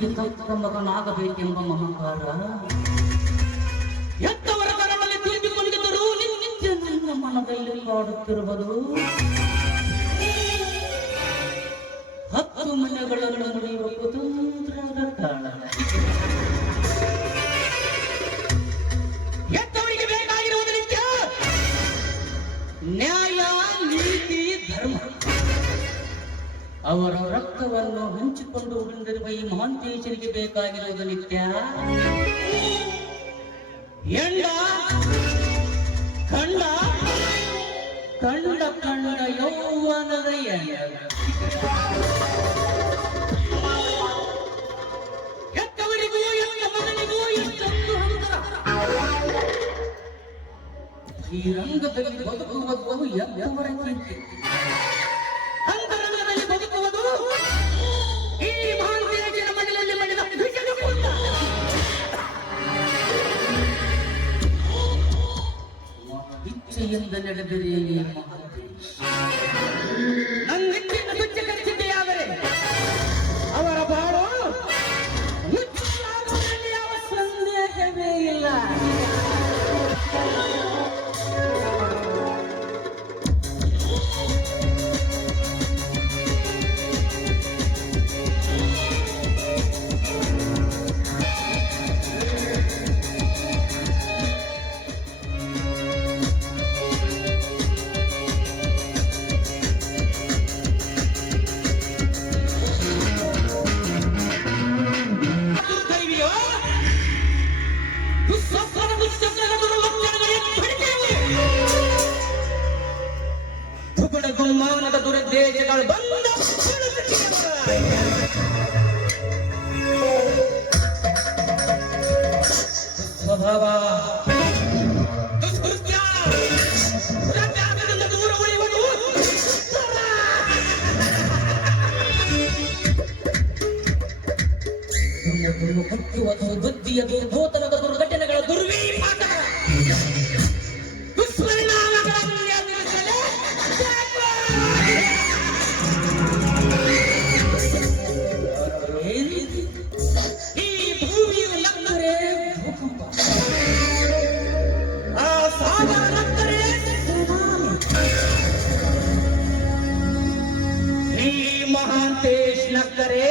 ಮನಸ್ಸಿಗೆ ತಕ್ಕ ಮಗನಾಗಬೇಕೆಂಬ ಮಹಂಕಾರ ಎತ್ತವರ ಕರದಲ್ಲಿ ತುಂಬಿಕೊಂಡಿದ್ದರೂ ನಿತ್ಯ ನನ್ನ ಮನದಲ್ಲಿ ಕಾಡುತ್ತಿರುವುದು 10 ಮನೆಗಳನ್ನು ಮುಡಿಯುವ ಕುತಂತ್ರದ ತಾಳ. ಎತ್ತವರಿಗೆ ಬೇಕಾಗಿರುವುದು ನಿತ್ಯ ನ್ಯಾಯ, ನೀತಿ, ಧರ್ಮ. ಅವರ ರಕ್ತವನ್ನು ಹಂಚಿಕೊಂಡು ಬಂದಿರುವ ಈ ಮಹಾಂತೇಶರಿಗೆ ಬೇಕಾಗಿರುವುದು ನಿತ್ಯ ಎಂಡ ಕಂಡ ಕಂಡ ಕಂಡ ಯೌವನದ ಎತ್ತವರಿಗೂ ಎತ್ತ ಮಗನಿಗೂ ಎಷ್ಟೊಂದು ಅಂತರ. ಈ ರಂಗದಲ್ಲಿ ಬದುಕುವುದು ಎತ್ತವರ ಚಿಂತೆ. ಅಂತರಂಗದಲ್ಲಿ ಬದುಕುವುದು ಈ ಮಹಾಂತೇಶನ ಮನೆಯಲ್ಲಿ ಮಾಡಿದ ವಿಷಯ ಕೂಟ. ಇಚ್ಛೆಯಿಂದ ನಡೆದರೆ ಈ ಮಹಾಂತೇಶ ನನ್ನ ಇಚ್ಛೆಯನ್ನು ತುಚ್ಛಕರಿಸಿದೆಯಾದರೆ ಅವರ ಬಾಳು ಮುಚ್ಚಲಾಗುವುದರಲ್ಲಿ ಯಾವ ಸಂದೇಹವೇ ಇಲ್ಲ. ಮೌನದ ದುರುದ್ದೇಶಗಳು ಬಂದ ಸ್ವಭಾವ ದೂರ ಉಳಿಯುವುದು ಹುಟ್ಟುವುದು ಬುದ್ಧಿಯದು ನೂತನದ ದುರ್ಘಟನೆಗಳ ದುರ್ವಿಪಾಕ ಮಹಾಂತೇಶ್ ನಕ್ಕರೆ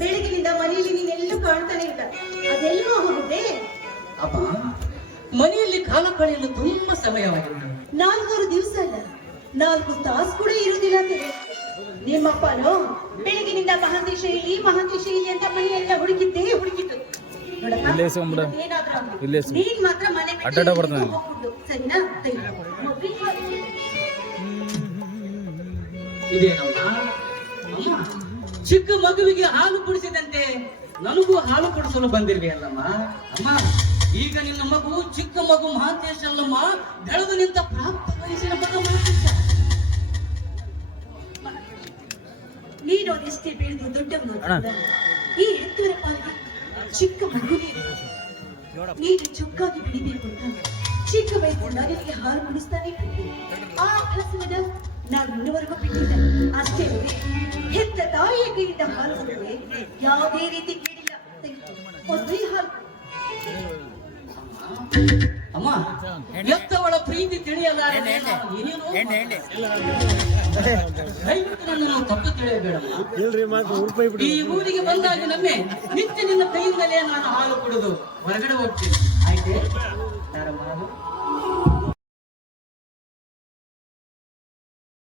ಬೆಳಗಿನಿಂದ ಮನೆಯಲ್ಲಿ ನೀನೆಲ್ಲೂ ಕಾಣ್ತಾನೆ ಇಲ್ಲ, ಅದೆಲ್ಲೋ ಹೋಗಿದೆ? ಅಪ್ಪ, ಮನೆಯಲ್ಲಿ ಕಾಲ ಕಳೆಯಲು ತುಂಬಾ ಸಮಯವಾಗಿತ್ತು. 4 ದಿವಸ ಅಲ್ಲ, 4 ತಾಸು ಕೂಡ ಇರುವುದಿಲ್ಲ ಅಂತ ಹೇಳಿ ನಿಮ್ಮಪ್ಪನೋ ಬೆಳಗಿನಿಂದ ಮಹಾಂತೇಶ ಇಲ್ಲಿ ಅಂತ ಮನೆಯೆಲ್ಲ ಹುಡುಕಿದ್ದೆ ಹುಡುಕಿದ್ದು. ನೀನ್ ಮಾತ್ರ ಮನೆ ಹೋಗ್ಬಿಟ್ಟು ಸರಿನಾ? ಚಿಕ್ಕ ಮಗುವಿಗೆ ಹಾಲು ಕುಡಿಸಿದಂತೆ ನನಗೂ ಹಾಲು ಕೊಡಿಸಲು ಬಂದಿರ್ವಿ ಅಲ್ಲಮ್ಮ. ಅಮ್ಮ, ಈಗ ನಿನ್ನ ಮಗು ಚಿಕ್ಕ ಮಗು ಮಹಾಂತೇಶ ಅಲ್ಲಮ್ಮ, ಬೆಳೆದು ನಿಂತ ಪ್ರಾಪ್ತ ವಯಸ್ಸಿನ ಮಗ ಮಹಾಂತೇಶ. ನೀನು ಅದೆಷ್ಟೇ ಬೆಳೆದು ದೊಡ್ಡವನು, ಈ ಹೆತ್ತವರ ಪಾಲಿಗೆ ಚಿಕ್ಕ ಮಗು ನೀನು ಚುಕ್ಕಾಗಿ ಬೆಳಿಬೇಕು ಅಂತ ಚಿಕ್ಕ ವಯಸ್ಸಿನ ನಿನಗೆ ಹಾಲು ಕುಡಿಸ್ತಾನೆ ಆ ಕೆಲಸವನ್ನ ನಾನು ಇನ್ನುವರೆಗೂ ಬಿಟ್ಟಿಲ್ಲ. ಅಷ್ಟೇ ಹೆತ್ತ ತಾಯಿಯ ಕೈಯಿಂದ ಹಾಲು ಕೊಡುವೆ ಯಾವುದೇ ರೀತಿ ಕೇಳಿಲ್ಲ. ಹಾಲು ಅಮ್ಮ, ಎತ್ತವಳ ಪ್ರೀತಿ ತಿಳಿಯಲಾರೆ ನನ್ನನ್ನು ತಪ್ಪು ತಿಳಿಯಬೇಡಮ್ಮ. ಈ ಊರಿಗೆ ಬಂದಾಗ ನಮ್ಮೆ ನಿತ್ಯ ನಿನ್ನ ಕೈಯಿಂದಲೇ ನಾನು ಹಾಲು ಕುಡಿದು ಹೊರಗಡೆ ಹೋಗ್ತೀನಿ. ಆಯ್ತೆ ಯಾರಮ್ಮ?